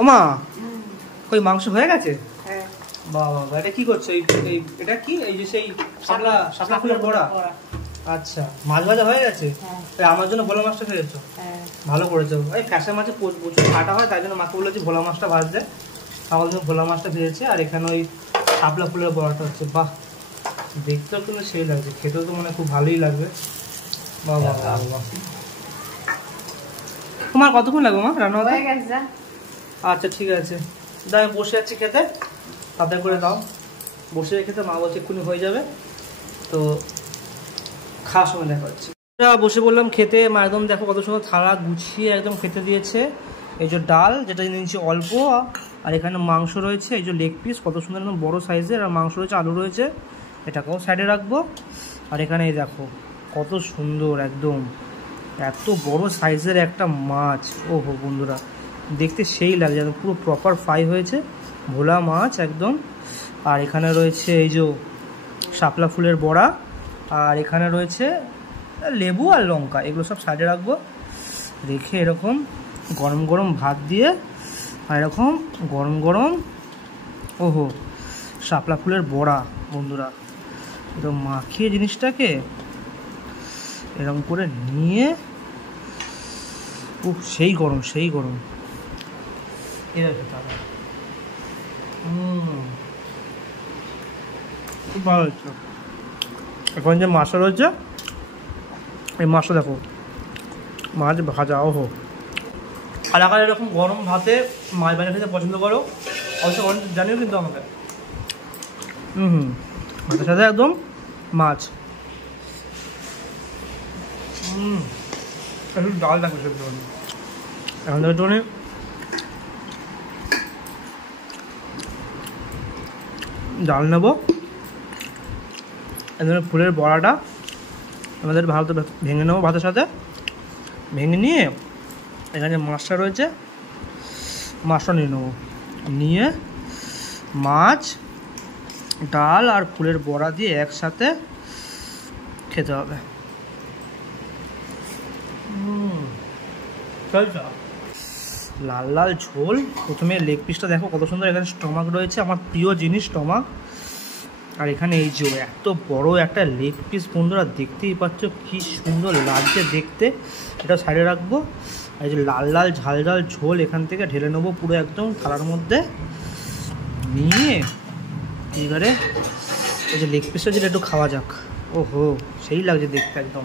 ওমা কই মাংস হয়ে গেছে? বাবা এটা কি করছো? এটা কি এই যে সেই শাপলা ফুলের বড়া? আচ্ছা, মাছ ভাজা হয়ে গেছে। আমার জন্য ভোলা মাছটা খেয়েছো? ভালো করেছো। এই ফ্যাসা মাছে প্রচুর কাটা হয়, তাই জন্য মাকে বলেছি ভোলা মাছটা ভাজতে। আমার জন্য ভোলা মাছটা ভেজেছে, আর এখানে ওই শাপলা ফুলের বড়াটা হচ্ছে। বাহ, দেখতেও কিন্তু সেই লাগছে, খেতেও তো মানে খুব ভালোই লাগবে। বাহ বাহ বাহ। তোমার কতক্ষণ লাগবে মা রান্না হতে? আচ্ছা ঠিক আছে, আমি বসে আছি খেতে, তাড়াতাড়ি করে দাও। বসে খেতে মা বলছে এক্ষুনি হয়ে যাবে, তো খাওয়ার সময় দেখা হচ্ছে। বসে বললাম খেতে, মা একদম দেখো কত সুন্দর থালা গুছিয়ে একদম খেতে দিয়েছে। এই যে ডাল যেটা নিয়েছি অল্প, আর এখানে মাংস রয়েছে, এই যে লেগ পিস কত সুন্দর একদম বড়ো সাইজের, আর মাংস রয়েছে, আলু রয়েছে, এটাকেও সাইডে রাখবো। আর এখানে এই দেখো কত সুন্দর একদম এত বড় সাইজের একটা মাছ। ওহো বন্ধুরা, দেখতে সেই লাগছে, একদম পুরো প্রপার ফ্রাই হয়েছে ভোলা মাছ একদম। আর এখানে রয়েছে এই যে শাপলা ফুলের বড়া, আর এখানে রয়েছে লেবু আর লঙ্কা, এগুলো সব সাইডে রাখবো। রেখে এরকম গরম গরম ভাত দিয়ে, আর এরকম গরম গরম ওহো শাপলা ফুলের বড়া বন্ধুরা, তো মাখিয়ে জিনিসটাকে এরকম করে নিয়ে, সেই গরম সেই গরম। খুব ভালো হচ্ছে। এখন যে মাছটা রয়েছে, এই মাছটা দেখো, মাছ ভাজা। ওহো, আলাদা এরকম গরম ভাতে মাছ ভাজা খেতে পছন্দ করো অবশ্য জানিও কিন্তু আমাকে। ভাতের সাথে একদম মাছ। একটু ডাল থাকবে সেটা এখন তো একটুখানি ডাল নেবো। এখানে ফুলের বড়াটা আমাদের ভালো ভেঙে নেবো, ভাতের সাথে ভেঙে নিয়ে এখানে মাছটা রয়েছে, মাছটা নিয়ে নেবো, নিয়ে মাছ ডাল আর ফুলের বড়া দিয়ে একসাথে খেতে হবে। লাল লাল ঝোল। প্রথমে লেগ পিসটা দেখো কত সুন্দর, এখানে স্টমাক রয়েছে, আমার প্রিয় জিনিস স্টমাক। আর এখানে এই যে এত বড় একটা লেগ পিস বন্ধুরা, দেখতেই পাচ্ছ কি সুন্দর লাগছে দেখতে। এটা সাইডে রাখবো। আর এই যে লাল লাল ঝাল ঝাল ঝোল এখান থেকে ঢেলে নেবো পুরো একদম থালার মধ্যে নিয়ে, এবারে এই যে লেগ পিসটা যেটা একটু খাওয়া যাক। ওহো, সেই লাগছে দেখতে একদম।